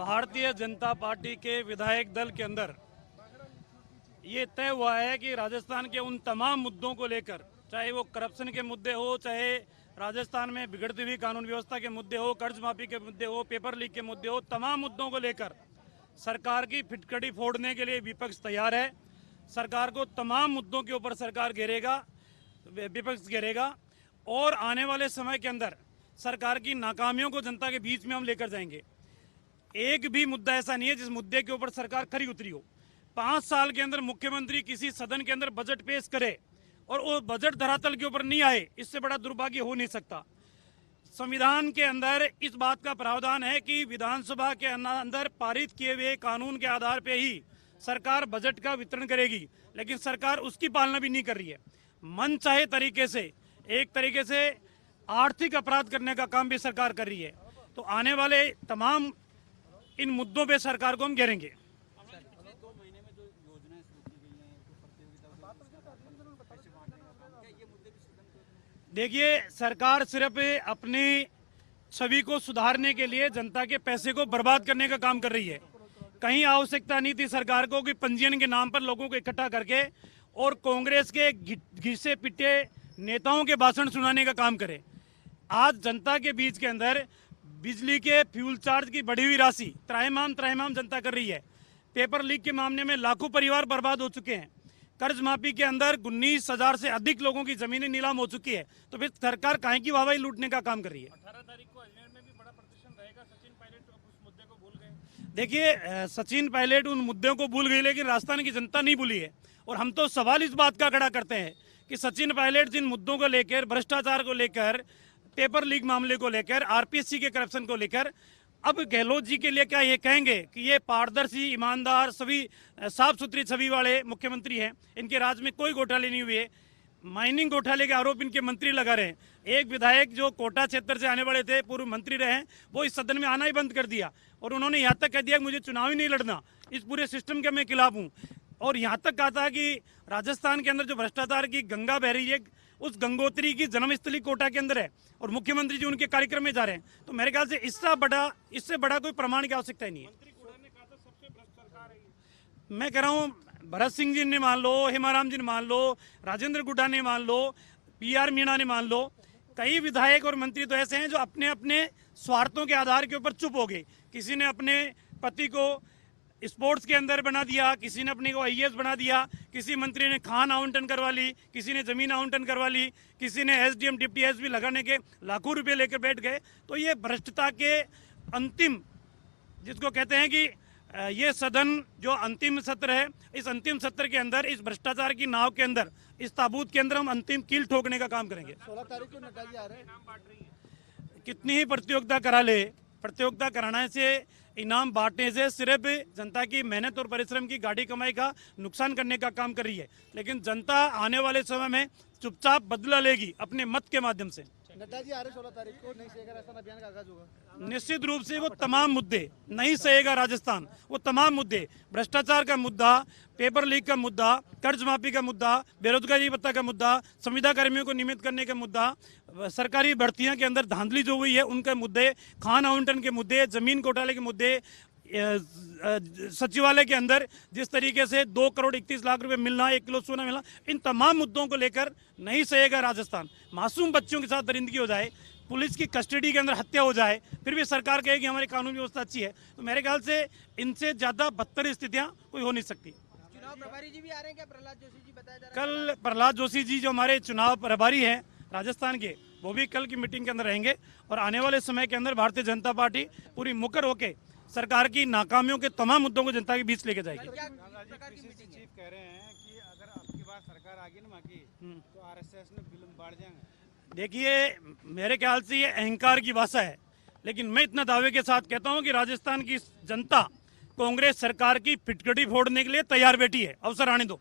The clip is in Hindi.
भारतीय जनता पार्टी के विधायक दल के अंदर ये तय हुआ है कि राजस्थान के उन तमाम मुद्दों को लेकर, चाहे वो करप्शन के मुद्दे हो, चाहे राजस्थान में बिगड़ती हुई कानून व्यवस्था के मुद्दे हो, कर्ज माफी के मुद्दे हो, पेपर लीक के मुद्दे हो, तमाम मुद्दों को लेकर सरकार की फिटकड़ी फोड़ने के लिए विपक्ष तैयार है। सरकार को तमाम मुद्दों के ऊपर सरकार घेरेगा, विपक्ष घेरेगा और आने वाले समय के अंदर सरकार की नाकामियों को जनता के बीच में हम लेकर जाएंगे। एक भी मुद्दा ऐसा नहीं है जिस मुद्दे के ऊपर सरकार खरी उतरी हो। 5 साल के अंदर मुख्यमंत्री किसी सदन के अंदर बजट पेश करे और वो बजट धरातल के ऊपर नहीं आए, इससे बड़ा दुर्भाग्य हो नहीं सकता। संविधान के अंदर इस बात का प्रावधान है कि विधानसभा के अंदर पारित किए हुए कानून के आधार पर ही सरकार बजट का वितरण करेगी, लेकिन सरकार उसकी पालना भी नहीं कर रही है। मन चाहे तरीके से, एक तरीके से आर्थिक अपराध करने का काम भी सरकार कर रही है। तो आने वाले तमाम इन मुद्दों पे सरकार को हम घेरेंगे। देखिए, सरकार सिर्फ अपनी छवि को सुधारने के लिए जनता के पैसे को बर्बाद करने का काम कर रही है। कहीं आवश्यकता नहीं थी सरकार को कि पंजीयन के नाम पर लोगों को इकट्ठा करके और कांग्रेस के घिसे पिटे नेताओं के भाषण सुनाने का काम करे। आज जनता के बीच के अंदर बिजली के फ्यूल चार्ज की बढ़ी हुई राशि त्राहिमाम जनता कर रही है। पेपर लीक के मामले में लाखों परिवार बर्बाद हो चुके हैं। कर्ज माफी के अंदर 19,000 से अधिक लोगों की जमीनें नीलाम हो चुकी है। तो फिर सरकार काहे की वाहवाही लूटने का काम कर रही है। 18 तारीख को अजमेर में भी बड़ा प्रदर्शन रहेगा। सचिन पायलट उस मुद्दे को भूल गए। देखिए, सचिन पायलट उन मुद्दों को भूल गई, लेकिन राजस्थान की जनता नहीं भूली है। और हम तो सवाल इस बात का खड़ा करते हैं कि सचिन पायलट जिन मुद्दों को लेकर, भ्रष्टाचार को लेकर, पेपर लीक मामले को लेकर, आरपीएससी के करप्शन को लेकर, अब गहलोत जी के लिए क्या ये कहेंगे कि ये पारदर्शी, ईमानदार, सभी साफ सुथरी छवि वाले मुख्यमंत्री हैं, इनके राज में कोई घोटाले नहीं हुए। माइनिंग घोटाले के आरोप इनके मंत्री लगा रहे हैं। एक विधायक जो कोटा क्षेत्र से आने वाले थे, पूर्व मंत्री रहे हैं, वो इस सदन में आना ही बंद कर दिया और उन्होंने यहाँ तक कह दिया कि मुझे चुनाव ही नहीं लड़ना, इस पूरे सिस्टम के मैं खिलाफ हूँ। और यहाँ तक कहा था कि राजस्थान के अंदर जो भ्रष्टाचार की गंगा बह रही है, उस गंगोत्री की जन्मस्थली कोटा के अंदर है और मुख्यमंत्री जी उनके कार्यक्रम में जा रहे हैं। तो मेरे ख्याल से इससे बड़ा कोई प्रमाण की आवश्यकता ही नहीं है। मैं कह रहा हूँ, भरत सिंह जी ने मान लो, हेमाराम जी ने मान लो, राजेंद्र गुड्डा ने मान लो, पीआर मीणा ने मान लो, कई विधायक और मंत्री तो ऐसे हैं जो अपने अपने स्वार्थों के आधार के ऊपर चुप हो गए। किसी ने अपने पति को स्पोर्ट्स के अंदर बना दिया, किसी ने अपने को आईएएस बना दिया, किसी मंत्री ने खान आवंटन करवा ली, किसी ने जमीन आवंटन करवा ली, किसी ने एसडीएम डिप्टी एसपी लगाने के लाखों रुपए लेकर बैठ गए। तो ये भ्रष्टता के अंतिम, जिसको कहते हैं कि ये सदन जो अंतिम सत्र है, इस अंतिम सत्र के अंदर, इस भ्रष्टाचार की नाव के अंदर, इस ताबूत के अंदर हम अंतिम कील ठोकने का काम करेंगे। 16 तारीख को नड्डा जी आ रहे हैं। कितनी ही प्रतियोगिता करा ले, प्रतियोगिता कराने से, इनाम बांटने से सिर्फ जनता की मेहनत और परिश्रम की गाड़ी कमाई का नुकसान करने का काम कर रही है। लेकिन जनता आने वाले समय में चुपचाप बदला लेगी अपने मत के माध्यम से। नड्डा जी आ रहे 16 तारीख को, नहीं सहेगा राजस्थान अभियान का आगाज होगा। निश्चित रूप से वो तमाम मुद्दे, नहीं सहेगा राजस्थान, वो तमाम मुद्दे, भ्रष्टाचार का मुद्दा, पेपर लीक का मुद्दा, कर्ज माफी का मुद्दा, बेरोजगारी भत्ता का मुद्दा, संविदा कर्मियों को नियमित करने का मुद्दा, सरकारी भर्तियों के अंदर धांधली जो हुई है उनके मुद्दे, खान आवंटन के मुद्दे, जमीन घोटाले के मुद्दे, सचिवालय के अंदर जिस तरीके से 2 करोड़ 31 लाख रुपए मिलना, 1 किलो सोना मिलना, इन तमाम मुद्दों को लेकर नहीं सहेगा राजस्थान। मासूम बच्चों के साथ दरिंदगी हो जाए, पुलिस की कस्टडी के अंदर हत्या हो जाए, फिर भी सरकार कहे कि हमारी कानून व्यवस्था अच्छी है, तो मेरे ख्याल से इनसे ज्यादा बदतर स्थितियां कोई हो नहीं सकती। चुनाव प्रभारी जी भी आ रहे हैं क्या? प्रहलाद जोशी जी बताया जा रहा है। कल प्रहलाद जोशी जी जो हमारे चुनाव प्रभारी हैं राजस्थान के, वो भी कल की मीटिंग के अंदर रहेंगे और आने वाले समय के अंदर भारतीय जनता पार्टी पूरी मुकर होकर सरकार की नाकामियों के तमाम मुद्दों को जनता के बीच लेके जाएगी। चीफ कह रहे हैं कि अगर आपकी बार सरकार आ गई ना तो आरएसएस में फिल्म बढ़ जाएंगे। देखिए, मेरे ख्याल से ये अहंकार की भाषा है, लेकिन मैं इतना दावे के साथ कहता हूं कि राजस्थान की जनता कांग्रेस सरकार की फिटकड़ी फोड़ने के लिए तैयार बैठी है। अवसर आने दो।